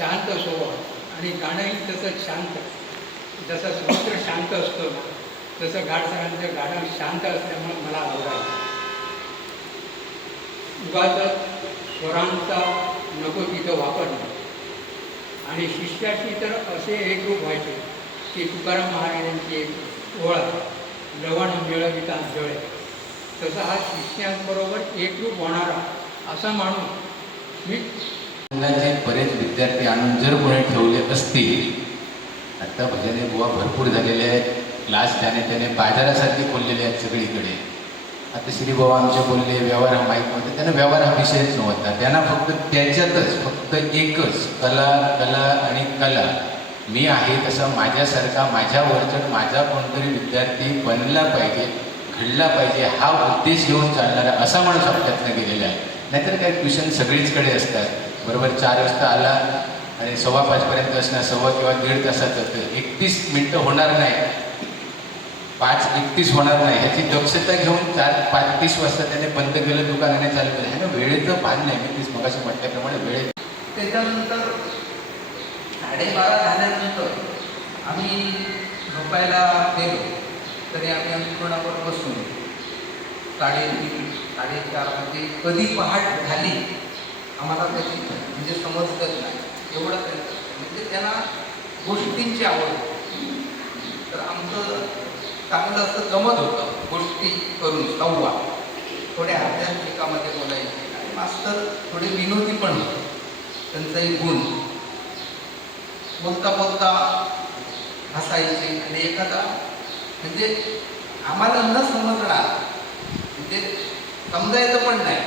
शांत स्वभाव आणि गाणंही तसं शांत, जसं समुद्र शांत असतो ना तसं घाटसरांचं गाणं शांत असल्यामुळे मला आवडायचं. उगाच स्वरांचा नको तिथं वापर नाही. आणि शिष्याशी तर असे एकरूप व्हायचे की तुकाराम महाराजांची एक ओळ आहे, लवण मिळविता जळे. तसा हा शिष्यांबरोबर एकरूप होणारा असा माणूस मी. जे बरेच विद्यार्थी आणून जर कोणी ठेवले असतील, आता भजने बुवा भरपूर झालेले आहेत, क्लास त्याने बाजारासारखे बोललेले आहेत सगळीकडे. आता श्रीबाबा आमचे बोलले व्यवहार हा माहीत नव्हता, त्यांना व्यवहार हा विषयच नव्हता. त्यांना फक्त त्याच्यातच फक्त एकच कला कला आणि कला. मी आहे तसा माझ्यासारखा माझ्या वरचढ माझा कोणतरी विद्यार्थी बनला पाहिजे, घडला पाहिजे, हा उद्देश घेऊन चालणारा असा माणूस आपल्यातनं गेलेला आहे. नाहीतर काय ट्युशन सगळीचकडे असतात. बरोबर 4 वाजता आला आणि 5:15पर्यंत असणार, 1.25 किंवा 1.5 तासाचं तर 31 मिनटं होणार नाही, 5:31 होणार नाही ह्याची दक्षता घेऊन 4:35 वाजता त्याने बंद केलं, दुकानाने चालू केलं. ह्यानं वेळेचं भान नाही. मी तीच मगाशी म्हटल्याप्रमाणे वेळेत. त्याच्यानंतर 12:30 झाल्यानंतर आम्ही झोपायला गेलो तरी आम्ही अंतरुणावर बसून 3:30 4:30 कधी पहाट झाली आम्हाला त्याची म्हणजे समजतच नाही. एवढं म्हणजे त्यांना गोष्टींची आवड होती. तर आमचं चांगलं असं जमत होतं गोष्टी करून संवाद, थोड्या आध्यात्मिकामध्ये बोलायचे आणि मास्तर थोडे विनोदी पण होते. त्यांचाही गुण, बोलता बोलता हसायचे आणि एखादा म्हणजे आम्हाला न समजणार म्हणजे समजायचं पण नाही,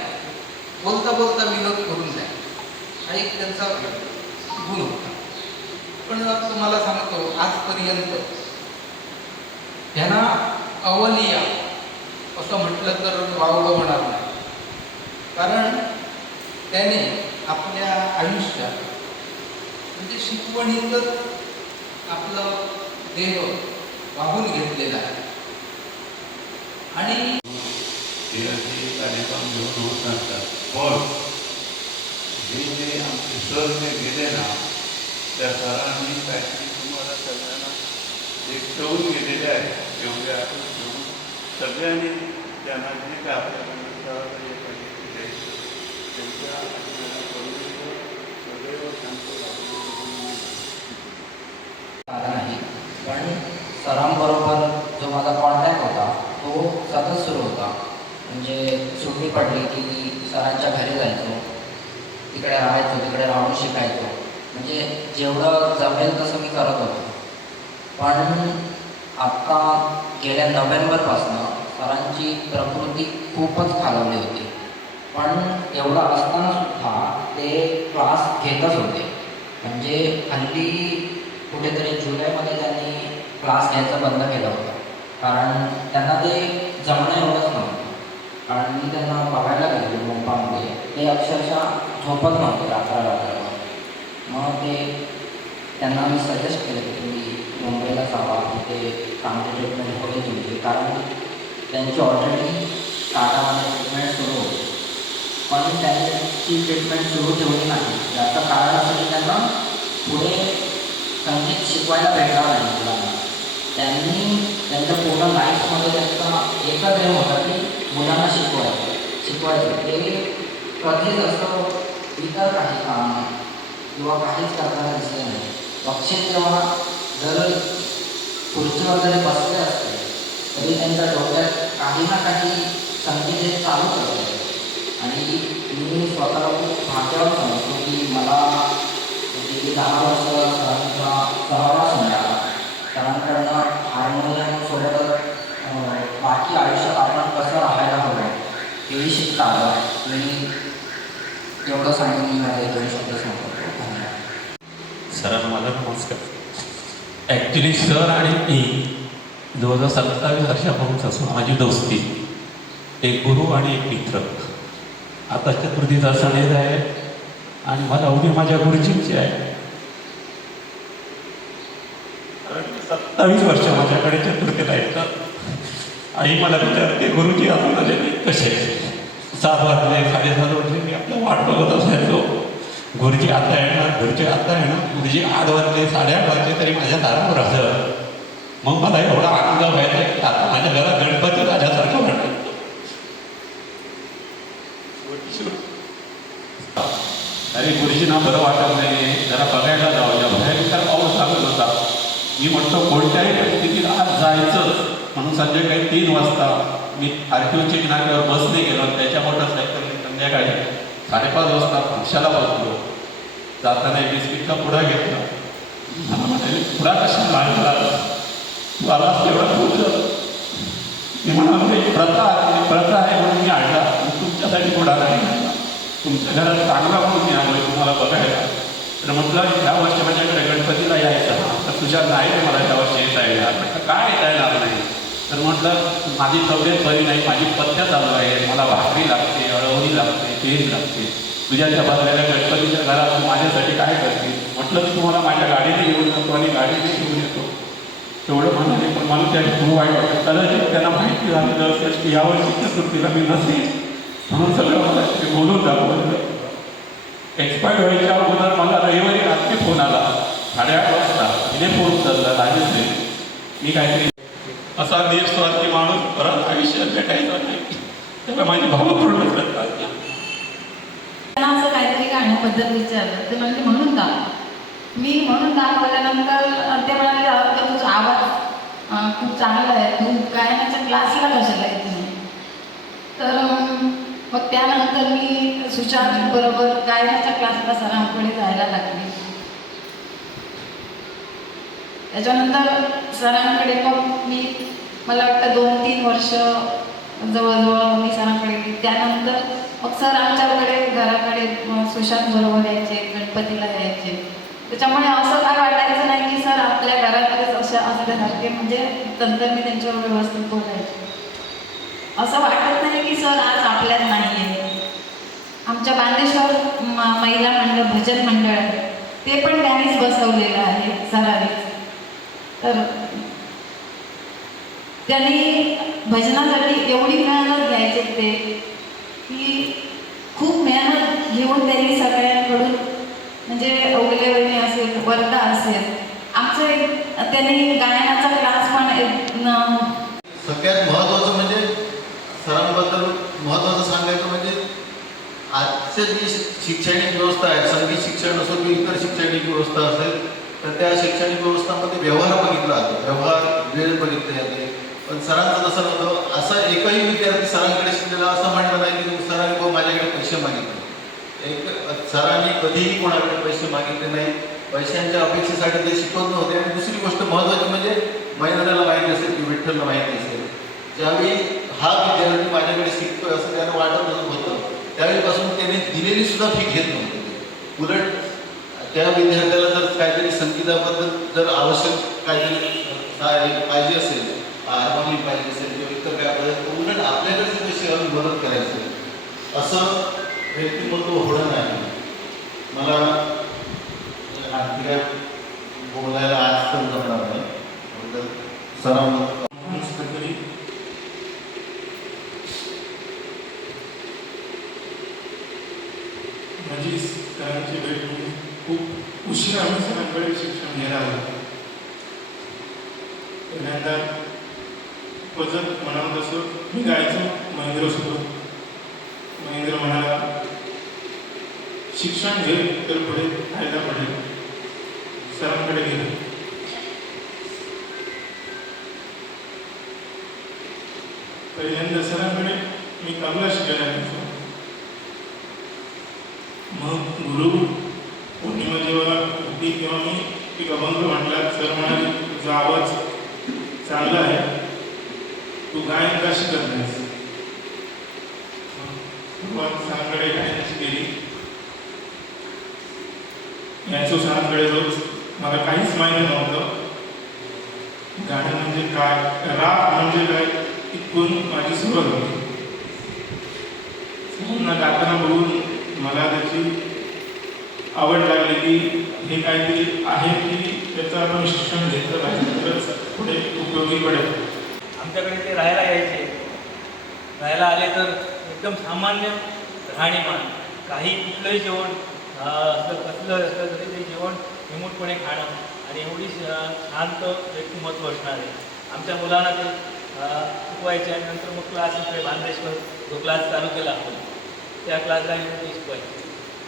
बोलता बोलता विनोद करून द्या हा एक त्यांचा गुण होता. पण तुम्हाला सांगतो आजपर्यंत त्यांना अवलिया असं म्हटलं तर वावगं होणार नाही. कारण त्याने आपल्या आयुष्यात म्हणजे शिकवणीतच आपलं देह वाहून घेतलेला आहे. आणि कार्यक्रम घेऊन होत नसतात, पण हे जे आमचे सर जे गेले ना त्या सरांनी काहीतरी तुम्हाला सगळ्यांना एक ठेवून गेलेले आहे. एवढे आपण ठेवून सगळ्यांनी त्यांना जे काय आपल्याकडे त्यांच्या सदैव शांत नाही. पण सरांबरोबर जो माझा कॉन्टॅक्ट होता तो सतत सुरू होता. म्हणजे सुट्टी पडली की सरांच्या घरी जायचो, तिकडे राहायचो, तिकडे राहून शिकायचो. म्हणजे जेवढं जमेल तसं मी करत होतो. पण आत्ता गेल्या नोव्हेंबरपासून सरांची प्रकृती खूपच खालावली होती. पण एवढं असतानासुद्धा ते क्लास घेतच होते. म्हणजे हल्ली कुठेतरी जुलैमध्ये त्यांनी क्लास घ्यायचं बंद केलं होतं, कारण त्यांना ते जमणं एवढंच नव्हतं. कारण मी त्यांना बघायला गेलो मुंबईमध्ये, ते अक्षरशः झोपत नव्हते रात्र. मग ते त्यांना मी सजेस्ट केलं की तुम्ही मुंबईला जावा, तिथे चांगली ट्रीटमेंट होईल तुमची. कारण त्यांची ऑलरेडी टाटामध्ये ट्रीटमेंट सुरू होती. पण त्यांची ट्रीटमेंट सुरू ठेवली नाही. याचं कारण असं की त्यांना पुढे संगीत शिकवायला भेटणार नाही मुलांना. त्यांनी त्यांच्या पूर्ण लाईफमध्ये त्यांचा एकच एम होता की मुलांना शिकवायचं. ते कधीच असं इतर काही काम किंवा काहीच करताना दिसले नाही. बक्षीस जेव्हा जर खुर्चीवर जरी बसले असते तरी त्यांच्या डोक्यात काही ना काही संगीत हे चालूच असते. आणि मी स्वतःला खूप भाग्यवान समजतो की मला 10 वर्ष सरांचा सहवास मिळाला. सरांकडनं हार्मोनियम सोबतच बाकी आयुष्यात आपण कसं राहायला हवं हेही शिकता आलं. मी एवढं सांगून मी माझे 2 शब्द सांगतो. धन्यवाद. सरांना माझा नमस्कार. ॲक्च्युली सर आणि मी जवळजवळ 27 वर्षापासून माझी दोस्ती, एक गुरु आणि एक मित्र. आता चतुर्थीचा सण येत आहे आणि मला उद्या माझ्या गुरुजींची आहे. 27 वर्ष माझ्याकडे चतुर्थीला येतात. आई मला विचारते गुरुजी अजून आले नाही कसे. 7 वाजले 7:30 वाजले मी आपलं वाट बघत असायचो. गुरुजी आता येणार, घरचे आता येणार. गुरुजी 8 वाजले, 8:30 वाजले तरी माझ्या दारावर हजर. मग मला एवढा आनंद व्हायचा की आता माझ्या घरात गणपती राजासारखं वाटतं. अरे गुरुजींना बरं वाटत नाही, जरा बघायला जाऊया. भयंकर पाऊस लागत होता. मी म्हणतो कोणत्याही परिस्थितीत आज जायचं म्हणून संध्याकाळी 3 वाजता मी आरटीओच्या नाक्यावर बसने गेलो. त्याच्या मोटरसायकलने संध्याकाळी 5:30 वाजता पक्षाला बसलो. जाताना एक बिस्किटचा पुडा घेतला. मला म्हणाले पुडा कशा लागला, तू आलास तेवढा खूप झालं. मी म्हणालो प्रथा आहे म्हणून मी आणला, तुमच्यासाठी पुडा नाही आणला. तुमच्या घरात चांगला म्हणून मी आलो तुम्हाला बघायला. तर म्हटलं ह्या वर्षी माझ्याकडे गणपतीला यायचं. तर तुझ्या नाही मला ह्या वर्षी येता येणार. म्हटलं काय येता येणार नाही. तर म्हटलं माझी तब्येत बरी नाही, माझी पथ्य चालू आहे, मला भाकरी लागते, अळवणी लागते, तेल लागते. तुझ्या त्या बसलेल्या गणपतीच्या घरात तू माझ्यासाठी काय करते. म्हटलं मी तुम्हाला माझ्या गाडीने घेऊन जातो आणि गाडीने घेऊन येतो. तेवढं म्हणाले. पण मला त्या खूप वाईट वाटतं. कदाचित त्यांना माहिती झालेलं असेल की यावर्षीच्या सुट्टीला मी नसेल म्हणून सगळं मला ते बोलून दाखवलं. एक्सपायर्ड व्हायच्या अगोदर मला रविवारी रात्री फोन आला 8:30 वाजता. तिने फोन चालला राजेशने. मी काहीतरी असा निस्वार्थी माणूस परत आयुष्यात भेटायचा नाही. त्याला माझी भावपूर्ण करतात. त्यांना असं काहीतरी गाण्याबद्दल विचारलं. ते म्हणजे म्हणून दाखव. मी म्हणून दाखवल्यानंतर ते म्हणाले की तुझा आवाज खूप चांगला आहे, तू गायनाच्या क्लासला कशाला येत नाही. तर मग त्यानंतर मी सुशांत बरोबर गायनाच्या क्लासला सरांकडे जायला लागले. त्याच्यानंतर सरांकडे मग मी मला वाटतं 2-3 वर्ष जवळजवळ मी सरांकडे गेली. त्यानंतर मग सर आमच्याकडे घराकडे सुशांत बरोबर यायचे, गणपतीला यायचे. त्याच्यामुळे असं काय वाटायचं नाही की सर आपल्या घराकडेच असल्यासारखे, म्हणजे नंतर मी त्यांच्यावर व्यवस्थित बोलायचे. असं वाटत नाही की सर आज आपल्यात नाही आहे. आमच्या बांदेश्वर महिला मंडळ भजन मंडळ आहे, ते पण त्यांनीच बसवलेलं आहे सरांनीच. तर त्यांनी भजनासाठी एवढी मेहनत घ्यायचे ते की खूप मेहनत घेऊन त्यांनी सगळ्यांकडून, म्हणजे अवलेवणी असेल, वर्धा असेल, आमचं एक त्यांनी गायनाचा क्लास पण सगळ्यात महत्त्वाचं म्हणजे सरांबद्दल महत्त्वाचं सांगायचं म्हणजे आजची जी शैक्षणिक व्यवस्था आहे, संगीत शिक्षण असो किंवा इतर शैक्षणिक व्यवस्था असेल, तर त्या शैक्षणिक व्यवस्थामध्ये व्यवहार बघितला जातो, व्यवहार वेळ बघितले जाते. पण सरांचं तसं नव्हतं. असा एकही विद्यार्थी सरांकडे शिकलेला असं म्हणलं नाही की सरांनी माझ्याकडे पैसे मागितले. सरांनी कधीही कोणाकडे पैसे मागितले नाही. पैशांच्या अपेक्षेसाठी ते शिकवत नव्हते. आणि दुसरी गोष्ट महत्त्वाची म्हणजे मैदानाला माहिती असेल की विठ्ठलला माहिती असेल, ज्यावेळी हा विद्यार्थी माझ्याकडे शिकतोय असं त्यानं वाटत होतं, त्यावेळीपासून त्याने दिलेली सुद्धा फी घेत नव्हती. उलट त्या विद्यार्थ्याला जर काहीतरी संगीताबद्दल जर आवश्यक काहीतरी पाहिजे असेल, हार्मोनियम पाहिजे असेल किंवा इतर काय पाहिजे, तर उलट आपल्याकडे पैसे आणून मदत करायचं असं व्यक्तिमत्व होणं नाही. मला आणखी काय बोलायला आज तर जमणार नाही. सरांना माझी सरांची भेट म्हणजे खूप उशिरा आम्ही सरांकडे शिक्षण घ्यायला आलो. पहिल्यांदा पजत म्हणावं तसं मी गायचो महेंद्रसोबत. महेंद्र म्हणाला शिक्षण घे तर पुढे फायदा पडेल. सरांकडे गेलो. पहिल्यांदा सरांकडे मी तबला शिकायला गेलो. मग गुरु पौर्णिमा जेव्हा होती तेव्हा मी एक अभंग म्हटला. सर म्हणाले तुझा आवाज चांगला आहे, तू गायन का शिकत नाहीस. सरांकडे गायनाची केली. याचो सरांकडे रोज. मला काहीच माहिती नव्हतं गाणं म्हणजे काय, राग म्हणजे काय, इथून माझी सुरुवात होती. सरांना गाताना बघून मला त्याची आवड लागली की हे काहीतरी आहे की त्याचं आपण शिक्षण घेतलं पाहिजे, तरच पुढे उपयोगी पडेल. आमच्याकडे ते राहायला यायचे. राहायला आले तर एकदम सामान्य राहणीमान, काही कुठलंही जेवण असं कसलं असलं तरी ते जेवण निमूटपणे खाणं आणि एवढी शांत व्यक्तिमत्व असणार आहे. आमच्या मुलांना ते शिकवायचे आणि नंतर मग क्लास इकडे बांधेश्वर जो क्लास चालू केला आपण त्या क्लासला ते शिकवायचे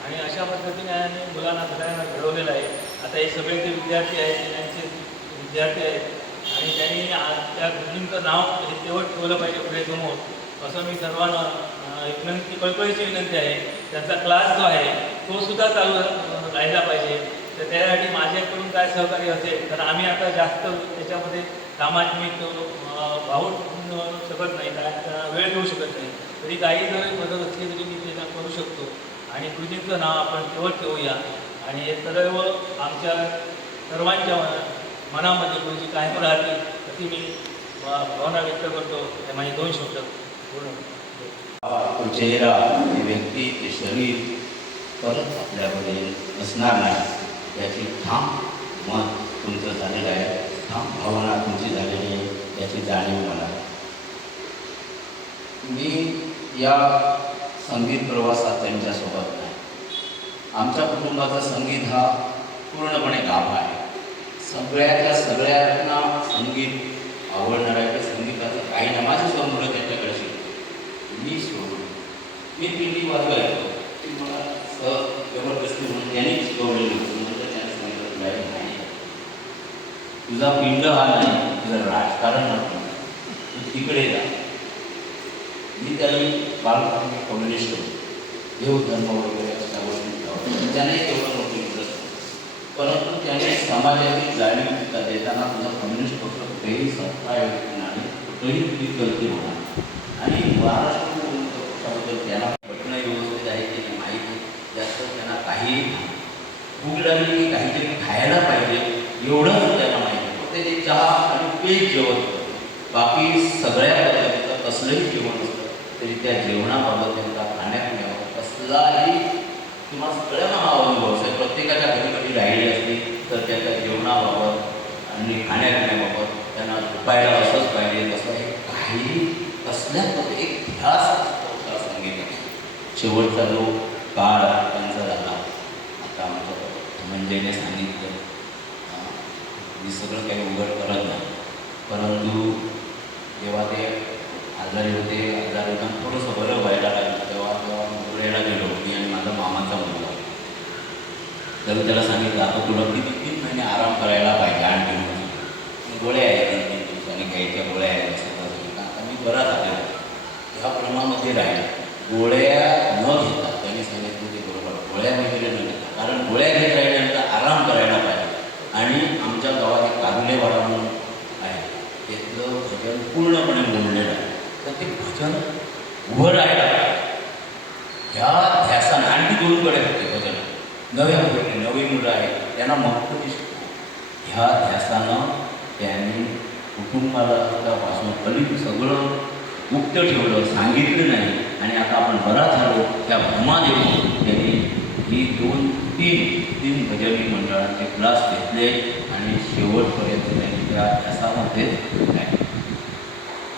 आणि अशा पद्धतीने मुलांना सगळ्यांना घडवलेलं आहे. आता हे सगळे जे विद्यार्थी आहेत ते त्यांचे विद्यार्थी आहेत आणि त्यांनी त्या गुरुजींचं नाव हे तेवढं ठेवलं पाहिजे पुढे समोर असं मी सर्वांना एक विनंती कळकळीची विनंती आहे. त्यांचा क्लास जो आहे तो सुद्धा चालू राहिला पाहिजे. तर त्यासाठी माझ्याकडून काय सहकार्य असेल तर आम्ही आता जास्त त्याच्यामध्ये कामानिमित्त वाहू शकत नाही, कारण वेळ देऊ शकत नाही. तरी काही जर मदत असली तरी मी त्याला करू शकतो आणि गुरुजींचं नाव आपण तेवढं ठेवूया आणि हे सर्व आमच्या सर्वांच्या मनामध्ये गुरुजी कायम राहतील अशी मी भावना व्यक्त करतो. हे माझे 2 शब्द पूर्ण. तो चेहरा, ती व्यक्ती, ते शरीर परत आपल्यामध्ये नसणार नाही याची ठाम मत तुमचं झालेलं आहे, ठाम भावना तुमची झालेली आहे याची जाणीव मला. मी या संगीत प्रवासात त्यांच्यासोबत नाही. आमच्या कुटुंबाचा संगीत हा पूर्णपणे गाभा आहे. सगळ्यांना संगीत आवडणार आहे. संगीताचं काही ना माझं स्वमुळं त्यांच्याकडे शिकतो. मी शिकवतो, मी पिंडी वाजवायचो, ती मला जबरदस्ती म्हणून त्यांनी शिकवलेली होती. म्हणजे त्याने सांगितलं नाही, तुझा पिंड हा नाही, तुझं राजकारण नको, तू तिकडे जा. मी त्यावेळी बालपणी कम्युनिस्ट होतो, देव धर्म वगैरे अशा गोष्टी त्याने तेवढं नव्हतं इंटरेस्ट. परंतु त्याने समाजातील जाणीव देताना तुझा कम्युनिस्ट पक्ष कुठेही सत्ता नाही, कुठेही तुझी गलती होणार आणि महाराष्ट्र पक्षाबद्दल त्यांना पटणं व्यवस्थित आहे की माहिती जास्त त्यांना काही भूक लागली की काहीतरी खायला पाहिजे एवढंच त्यांना माहिती. फक्त ते चहा आणि पेज जेवण, बाकी सगळ्या पद्धतीचं कसलंही जेवण असतं तरी त्या जेवणाबाबत त्यांचा खाण्यापिण्यावर कसलाही तुम्हाला सगळ्यांना हा अनुभव असेल. प्रत्येकाच्या घरी कधी राहिली असली तर त्याच्या जेवणाबाबत आणि खाण्यापिण्याबाबत त्यांना झोपायला असंच पाहिजे तसं हे काही असल्याचं एक ध्यास होता संगीत. शेवटचा जो काळ त्यांचा झाला, आता आमचं धनंजयने सांगितलं, मी सगळं काही उघड करत नाही, परंतु जेव्हा ते आजारी होते, आजारी होताना थोडंसं बरं व्हायला लागलं तेव्हा मुंबईला गेलो मी आणि माझा मामाचा मुलगा. तर त्याला सांगितलं आता तुला किती 3 महिने आराम करायला पाहिजे आणि गोळ्या आहेत 3 दिवसांनी घ्यायच्या गोळ्या आहेत असं आता मी बरा झालेला ह्या क्रमामध्ये राहील. गोळ्या न घेता त्यांनी सांगितलं ते बरोबर, गोळ्या वगैरे न घेता, कारण गोळ्या घेत राहिल्यानंतर आराम करायला पाहिजे. आणि आमच्या गावात एक कारुलेवाडा म्हणून आहे, त्यातलं भजन पूर्णपणे मोडलेलं आहे. तर ते भजन उभं राहायला ह्या ध्यासानं आणखी 2 कडे होते भजन, नवी मुलं आहेत त्यांना महत्त्व दिसतो. ह्या ध्यासानं त्यांनी कुटुंबाला त्यापासून कलीत सगळं मुक्त ठेवलं, सांगितलं नाही. आणि आता आपण बरा झालो त्या भ्रमादेवी त्यांनी ही 2-3 भजनी मंडळांचे क्लास घेतले आणि शेवटपर्यंत त्यांनी त्या ध्यासामध्ये आहे.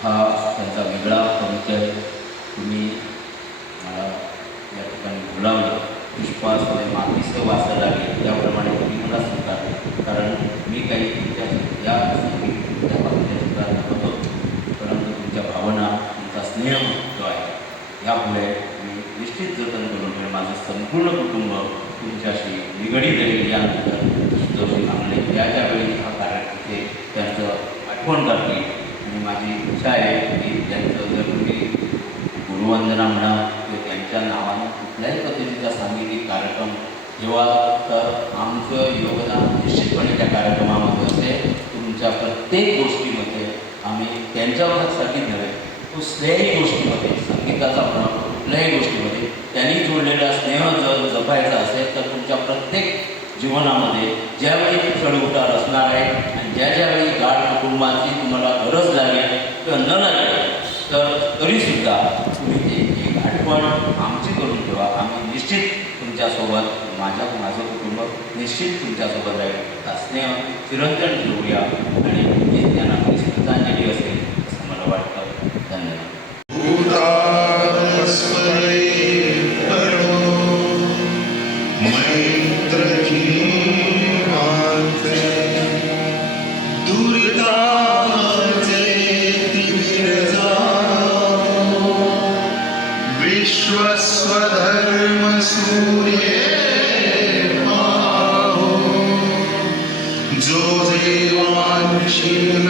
हा त्यांचा वेगळा परिचय. तुम्ही मला या ठिकाणी बोलावलं, पुष्पासोय मातीचं वाचायला लागेल त्याप्रमाणे तुम्ही मला स्वीकारलं, कारण मी काही तुमच्या या त्या बाबतीत स्वीकार होतो, परंतु तुमच्या भावना, तुमचा स्नेह जो आहे यापुढे मी निश्चित जतन करून ठेवेन. माझं संपूर्ण कुटुंब तुमच्याशी निगडीत आहे. यानंतर जोशी कांबळे त्यावेळी हा कार्यक्रम ते त्यांचं आठवण करतील आणि माझी इच्छा आहे की त्यांचं जर तुम्ही गुरुवंदना म्हणा किंवा त्यांच्या नावानं कुठल्याही पद्धतीचा सांगीतिक कार्यक्रम जेव्हा तर आमचं योगदान निश्चितपणे त्या कार्यक्रमामध्ये असेल. तुमच्या प्रत्येक गोष्टीमध्ये आम्ही त्यांच्यासाठी नव्हे, कुठल्याही गोष्टीमध्ये संगीताचा म्हणा कुठल्याही गोष्टीमध्ये त्यांनी जोडलेला स्नेह जर जपायचा असेल तर तुमच्या प्रत्येक जीवनामध्ये ज्यावेळी चढउतार असणार आहे आणि ज्यावेळी गाढ कुटुंबाची तुम्हाला गरज लागेल किंवा न लागेल तर तरीसुद्धा तुम्ही ते एक आठवण आमची करून ठेवा. आम्ही निश्चित तुमच्यासोबत, माझं कुटुंब निश्चित तुमच्यासोबत राहील. हा स्नेह चिरंतन ठेवूया आणि ही त्यांना श्रद्धांजली असेल असं मला वाटतं. धन्यवाद. भूतास्मरे श्री